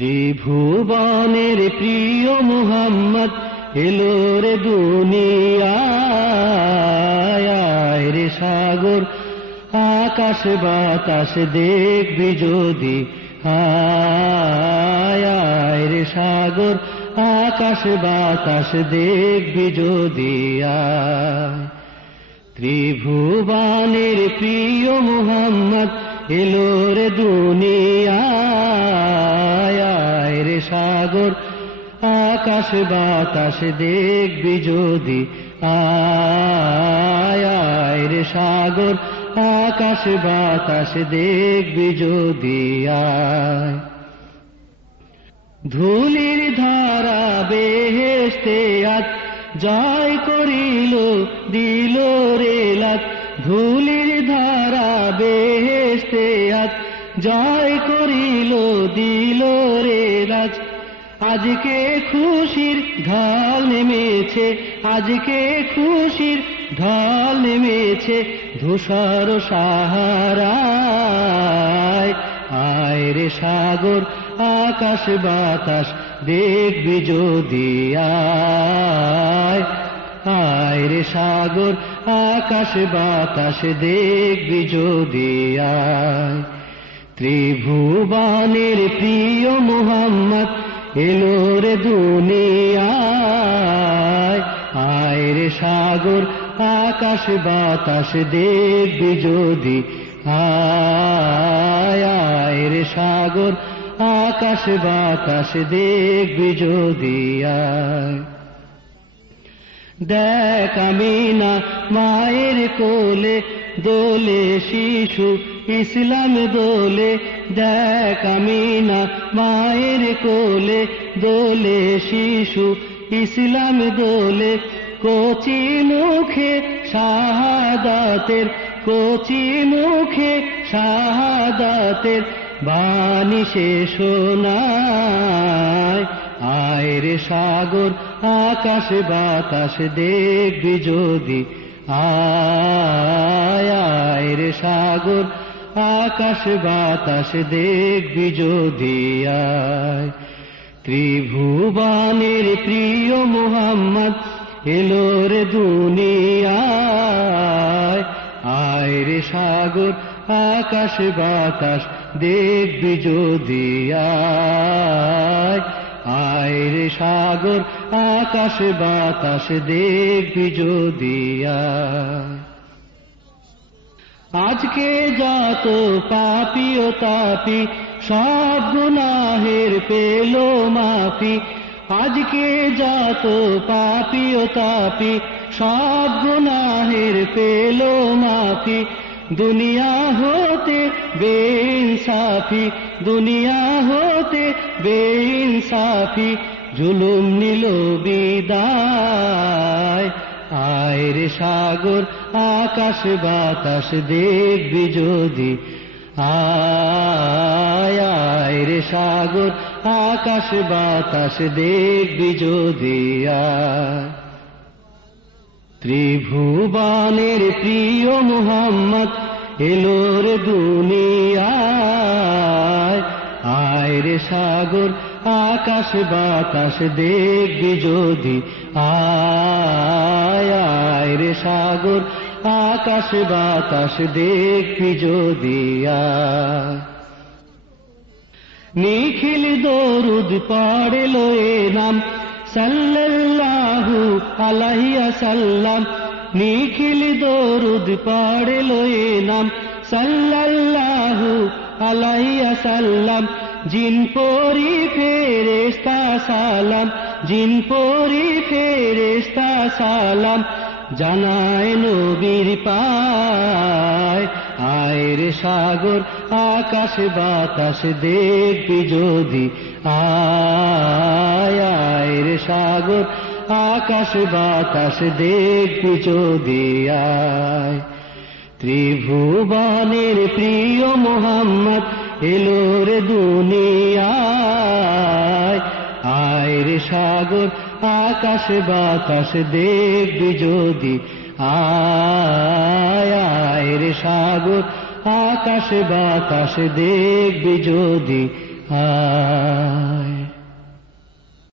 ত্রিভুবনের প্রিয় মুহাম্মদ এলো রে দুনিয়ায় রে সাগর আকাশ বাতাস দেখবি যদি আয় রে সাগর আকাশ বাতাস দেখবি যদি ত্রিভুবনের প্রিয় মুহাম্মদ এলো রে দুনিয়ায় রে সাগর আকাশ বাতাস দেখবি যদি আয় রে সাগর আকাশ বাতাস দেখবি যদি ধুলির ধারা বেহেশতে আজ জয় করিল দিল রে লাত ধুলির ধারা বেহেশতে আজ জয় করিল দিল রে লাজ আজকে খুশির ঢল নেমেছে আজকে খুশির ঢল নেমেছে ধূসর সাহারায় আয় রে সাগর আকাশ বাতাস দেখবি যদি আয় রে সাগর আকাশ বাতাস দেখবি যদি ত্রিভুবনের প্রিয় মুহাম্মদ এলো রে দুনিয়ায় আয় রে সাগর আকাশ বাতাস দেখবি যদি আয় রে সাগর আকাশ বাতাস দেখবি যদি দেখ আমিনা মায়ের কোলে দোলে শিশু ইসলাম দোলে দেখ আমিনা মায়ের কোলে দোলে শিশু ইসলাম দোলে কচি মুখে শাহাদাতের কচি মুখে শাহাদাতের বাণী সে শোনায় আয় রে সাগর আকাশ বাতাস দেখবি যদি আয় রে সাগর আকাশ বাতাস দেখবি যদি ত্রিভুবনের প্রিয় মুহাম্মদ এলো রে দুনিয়ায় আয় রে সাগর আকাশ বাতাস দেখবি যদি আয় রে সাগর আকাশ বাতাস দেখবি যদি আজকে যত পাপী ও তাপী সব গুনাহের পেল মাফি আজকে যত পাপী ও তাপী সব গুনাহের পেল মাফি দুনিয়া হতে বেইনসাফি দুনিয়া হতে বেইনসাফি জুলুম নিল বিদায় আয় রে সাগর আকাশ বাতাস দেখবি যদি আয় রে সাগর আকাশ বাতাস দেখবি যদি ত্রিভুবনের প্রিয় মুহাম্মদ এলো রে দুনিয়ায় আয় রে সাগর আকাশ বাতাস দেখবি যদি আয় রে সাগর আকাশ বাতাস দেখবি যদি নিখিল দরুদ পড়ল এ নাম সাল্লাল্লাহু আলাইহি ওয়াসাল্লাম নিখিল দরুদ পড়ল এ নাম সাল্লাল্লাহু আলাইহি ওয়াসাল্লাম জিন পরি ফেরেশতা সালাম জিন পরি ফেরেশতা সালাম জানায় নবীর পায় আয় রে সাগর আকাশ বাতাস দেখবি যদি আয় রে সাগর আকাশ বাতাস দেখবি যদি ত্রিভুবনের প্রিয় মুহাম্মদ এলো রে দুনিয়ায় আয় রে সাগর আকাশ বাতাস দেখবি যদি আয় রে সাগর আকাশ বাতাস দেখবি যদি